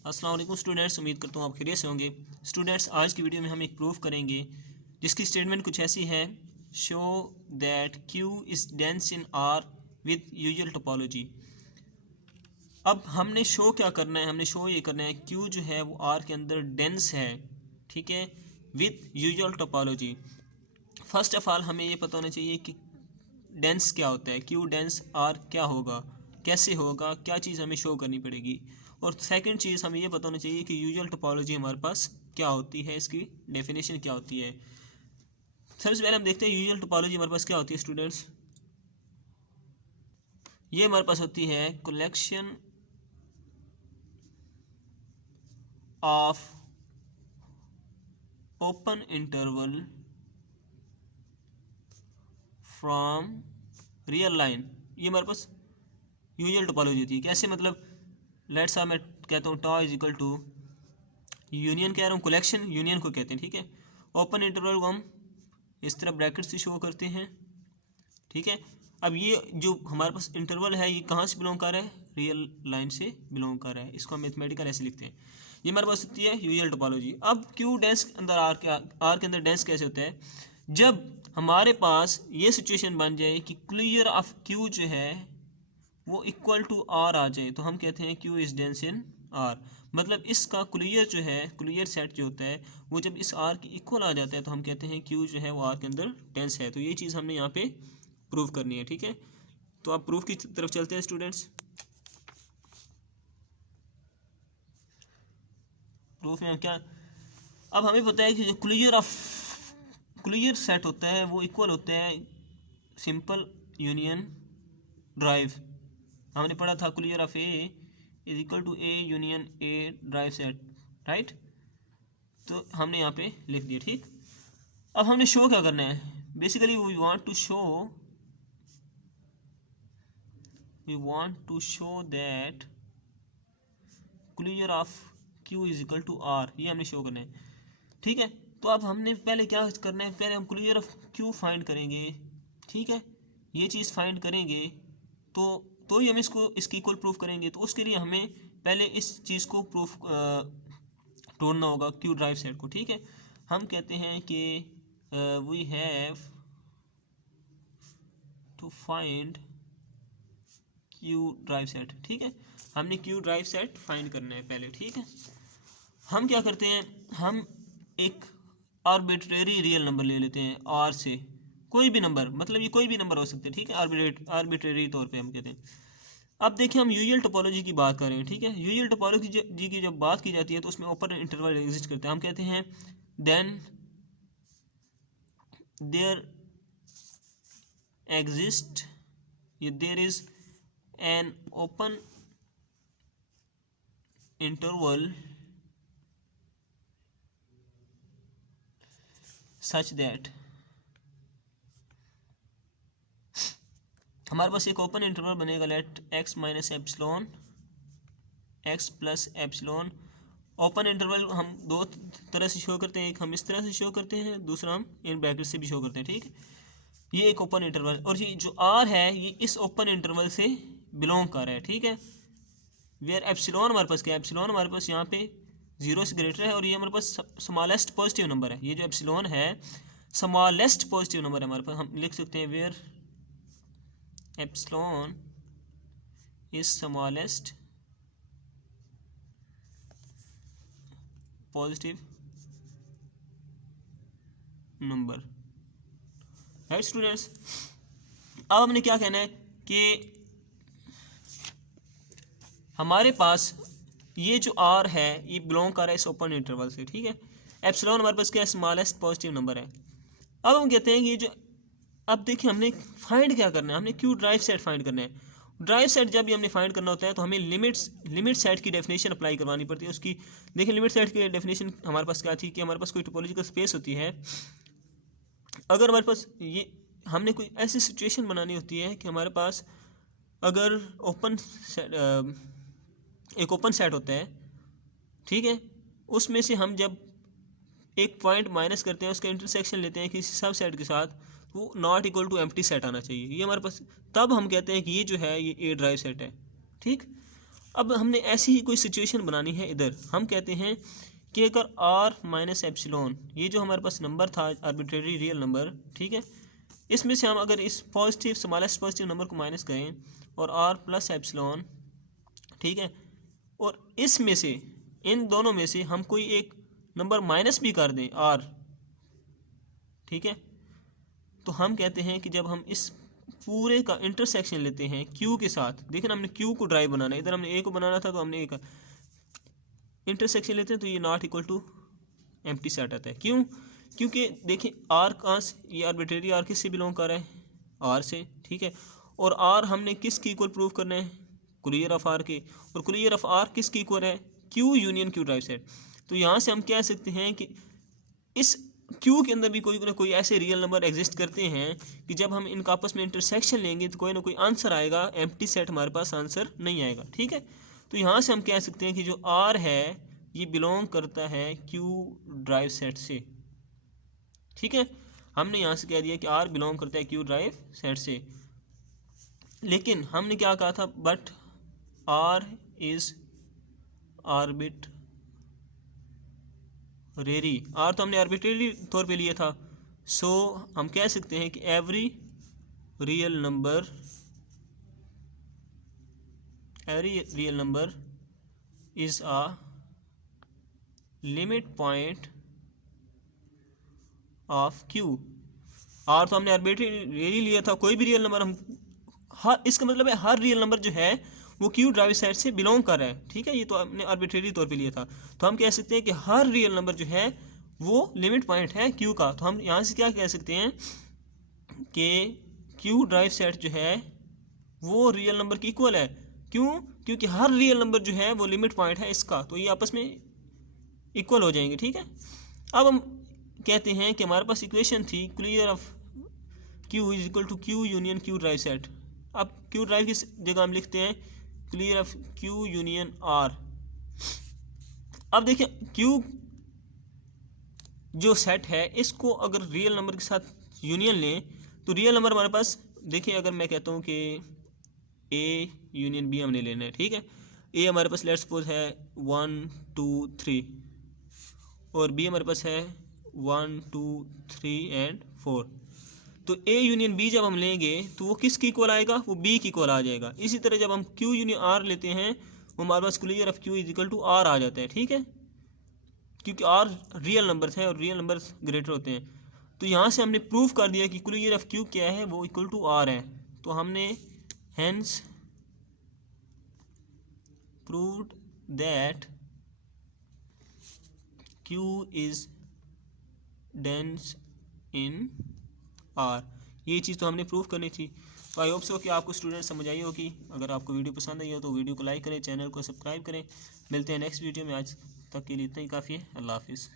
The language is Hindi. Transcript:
अस्सलाम वालेकुम स्टूडेंट्स, उम्मीद करता हूँ आप खैरियत से होंगे। स्टूडेंट्स, आज की वीडियो में हम एक प्रूफ करेंगे जिसकी स्टेटमेंट कुछ ऐसी है। Show that Q is dense in are with usual topology. अब हमने शो क्या करना है, हमने शो ये करना है क्यू जो है वो आर के अंदर डेंस है, ठीक है, with usual topology. First of all हमें ये पता होना चाहिए कि डेंस क्या होता है, क्यू डेंस आर क्या होगा, कैसे होगा, क्या चीज़ हमें शो करनी पड़ेगी। और सेकंड चीज़ हमें ये पता होना चाहिए कि यूजुअल टोपोलॉजी हमारे पास क्या होती है, इसकी डेफिनेशन क्या होती है। सबसे पहले हम देखते हैं यूजुअल टोपोलॉजी हमारे पास क्या होती है स्टूडेंट्स। ये हमारे पास होती है collection of open interval from real line. ये हमारे पास यूजुअल टोपोलॉजी होती है। कैसे, मतलब लेट्स मैं कहता हूँ tau is equal to union, कह रहा हूँ कलेक्शन, यूनियन को कहते हैं, ठीक है। ओपन इंटरवल को हम इस तरह ब्रैकेट से शो करते हैं, ठीक है। अब ये जो हमारे पास इंटरवल है ये कहाँ से बिलोंग कर रहा है, रियल लाइन से बिलोंग कर रहा है। इसको हम मैथमेटिकल ऐसे लिखते हैं। ये हमारे पास होती है यूजुअल टोपोलॉजी। अब क्यू डेंस के अंदर आर के अंदर डेंस कैसे होता है, जब हमारे पास ये सिचुएशन बन जाए कि क्लियर ऑफ क्यू जो है वो इक्वल टू आर आ जाए, तो हम कहते हैं Q is dense in are. मतलब इसका क्लियर जो है, क्लियर सेट जो होता है वो जब इस आर की इक्वल आ जाता है तो हम कहते हैं क्यू जो है वो आर के अंदर डेंस है। तो ये चीज़ हमने यहाँ पे प्रूव करनी है, ठीक है। तो आप प्रूफ की तरफ चलते हैं स्टूडेंट्स। प्रूफ में क्या, अब हमें पता है कि जो क्लियर सेट होता है वो इक्वल होते हैं सिंपल यूनियन ड्राइव। हमने पढ़ा था clear of A is equal to A union A derived set, right. तो हमने यहाँ पे लिख दिया, ठीक। अब हमने शो क्या करना है, basically we want to show that clear of Q is equal to R. ये हमने शो करना है, ठीक है। तो अब हमने पहले क्या करना है, पहले हम क्लियर ऑफ क्यू फाइंड करेंगे, ठीक है। ये चीज़ फाइंड करेंगे तो ही हम इसकी इक्वल प्रूफ करेंगे। तो उसके लिए हमें पहले इस चीज़ को प्रूफ ढूंढना होगा, क्यू ड्राइव सेट को, ठीक है। हम कहते हैं कि we have to find Q derived set, ठीक है। हमने क्यू ड्राइव सेट फाइंड करना है पहले, ठीक है। हम क्या करते हैं, हम एक आर्बिट्रेरी रियल नंबर ले लेते हैं आर से, कोई भी नंबर, मतलब ये कोई भी नंबर हो सकते हैं, ठीक है। आर्बिट्रेरी तौर पे हम कहते हैं। अब देखिए हम यूजुअल टोपोलॉजी की बात कर रहे हैं, ठीक है। यूजुअल टोपोलॉजी की जब बात की जाती है तो उसमें ओपन इंटरवल एग्जिस्ट करते हैं। हम कहते हैं then there exist, there is an open interval such that, हमारे पास एक ओपन इंटरवल बनेगा, let x minus epsilon x plus epsilon. Open interval हम दो तरह से शो करते हैं, एक हम इस तरह से शो करते हैं, दूसरा हम इन ब्रैकेट से भी शो करते हैं, ठीक है। ये एक ओपन इंटरवल, और ये जो आर है ये इस ओपन इंटरवल से बिलोंग कर रहा है, ठीक है। वेयर एप्सिलॉन हमारे पास क्या है, एप्सिलॉन हमारे पास यहाँ पे 0 से ग्रेटर है, और ये हमारे पास स्मॉलेस्ट पॉजिटिव नंबर है। ये जो एप्सिलॉन है स्मॉलेस्ट पॉजिटिव नंबर है हमारे पास। हम लिख सकते हैं where epsilon is smallest positive number, right students. अब हमने क्या कहना है कि हमारे पास ये जो आर है ये बिलोंग कर रहा है इस ओपन इंटरवल से, ठीक है। एप्सिलॉन हमारे पास क्या है, स्मॉलेस्ट पॉजिटिव नंबर है। अब हम कहते हैं कि ये जो, अब देखिए हमने फाइंड क्या करना है, हमने क्यू ड्राइव सेट फाइंड करना है। ड्राइव सेट जब भी हमने फाइंड करना होता है तो हमें लिमिट सेट की डेफिनेशन अप्लाई करवानी पड़ती है उसकी। देखिए लिमिट सेट की डेफिनेशन हमारे पास क्या थी कि हमारे पास कोई टोपोलॉजिकल स्पेस होती है। अगर हमारे पास ये, हमने कोई ऐसी सिचुएशन बनानी होती है कि हमारे पास अगर एक ओपन सेट होता है, ठीक है, उसमें से हम जब एक पॉइंट माइनस करते हैं, उसका इंटरसेक्शन लेते हैं किसी सब सेट के साथ, वो not equal to empty set आना चाहिए। ये हमारे पास, तब हम कहते हैं कि ये जो है ये ए ड्राइव सेट है, ठीक। अब हमने ऐसी ही कोई सिचुएशन बनानी है। इधर हम कहते हैं कि अगर आर माइनस एप्सिलॉन, ये जो हमारे पास नंबर था आर्बिट्रेरी रियल नंबर, ठीक है, इसमें से हम अगर इस पॉजिटिव स्मॉलेस्ट पॉजिटिव नंबर को माइनस करें और आर प्लस एप्सिलॉन, ठीक है, और इसमें से इन दोनों में से हम कोई एक नंबर माइनस भी कर दें आर, ठीक है, तो हम कहते हैं कि जब हम इस पूरे का इंटरसेक्शन लेते हैं क्यू के साथ, देखिए ना हमने क्यू को ड्राइव बनाना है, इधर हमने ए को बनाना था तो हमने ए का इंटरसेक्शन लेते हैं तो ये not equal to empty set आता है। क्यों? क्योंकि देखिए आर कहाँ से, ये आर्बिट्रेरी आर किससे बिलोंग कर रहा है, आर से, ठीक है, और आर हमने किसकी इक्वल प्रूव करना है, क्लियर ऑफ आर के, और क्लियर ऑफ आर किसकी इक्वल है, Q union Q derived set. तो यहाँ से हम कह सकते हैं कि इस क्यू के अंदर भी कोई ना कोई ऐसे रियल नंबर एग्जिस्ट करते हैं कि जब हम इनका आपस में इंटरसेक्शन लेंगे तो कोई ना कोई आंसर आएगा, एम्प्टी सेट हमारे पास आंसर नहीं आएगा, ठीक है। तो यहाँ से हम कह सकते हैं कि जो आर है ये बिलोंग करता है क्यू ड्राइव सेट से, ठीक है। हमने यहाँ से कह दिया कि आर बिलोंग करता है क्यू ड्राइव सेट से, लेकिन हमने क्या कहा था, but R is arbitrary, R तो हमने आर्बिट्रेरी तौर पे लिया था, सो हम कह सकते हैं कि every real number is a limit point of Q. R तो हमने आर्बिट्रेरी लिया था, कोई भी रियल नंबर हम हर, इसका मतलब है हर रियल नंबर जो है वो क्यू ड्राइव सेट से बिलोंग कर रहा है, ठीक है, ये तो हमने आर्बिट्रेरी तौर पे लिया था। तो हम कह सकते हैं कि हर रियल नंबर जो है वो लिमिट पॉइंट है क्यू का। तो हम यहाँ से क्या कह सकते हैं कि क्यू ड्राइव सेट जो है वो रियल नंबर की इक्वल है। क्यों? क्योंकि हर रियल नंबर जो है वो लिमिट पॉइंट है इसका, तो ये आपस में इक्वल हो जाएंगे, ठीक है। अब हम कहते हैं कि हमारे पास इक्वेशन थी clear of Q is equal to Q union Q derived set. अब क्यू ड्राइव की जगह हम लिखते हैं clear of Q union R. अब देखिए क्यू जो सेट है इसको अगर रियल नंबर के साथ यूनियन लें तो रियल नंबर हमारे पास, देखिए अगर मैं कहता हूँ कि ए यूनियन बी हमने लेना है, ठीक है, ए हमारे पास लेट्स सपोज है 1 2 3 और बी हमारे पास है 1 2 3 एंड 4। तो ए यूनियन बी जब हम लेंगे तो वो किसकी इक्वल आएगा, वो बी की इक्वल आ जाएगा। इसी तरह जब हम क्यू यूनियन आर लेते हैं वो हमारे पास clear of Q is equal to R आ जाता है, ठीक है, क्योंकि आर रियल नंबर है और रियल नंबर ग्रेटर होते हैं। तो यहाँ से हमने प्रूव कर दिया कि क्लियर ऑफ क्यू क्या है, वो इक्वल टू आर है। तो हमने hence proved that Q is dense in are. ये चीज़ तो हमने प्रूव करनी थी। तो आई होप सो कि आपको स्टूडेंट समझ आई होगी। अगर आपको वीडियो पसंद आई हो तो वीडियो को लाइक करें, चैनल को सब्सक्राइब करें। मिलते हैं नेक्स्ट वीडियो में, आज तक के लिए इतना ही काफ़ी है। अल्लाह हाफिज़।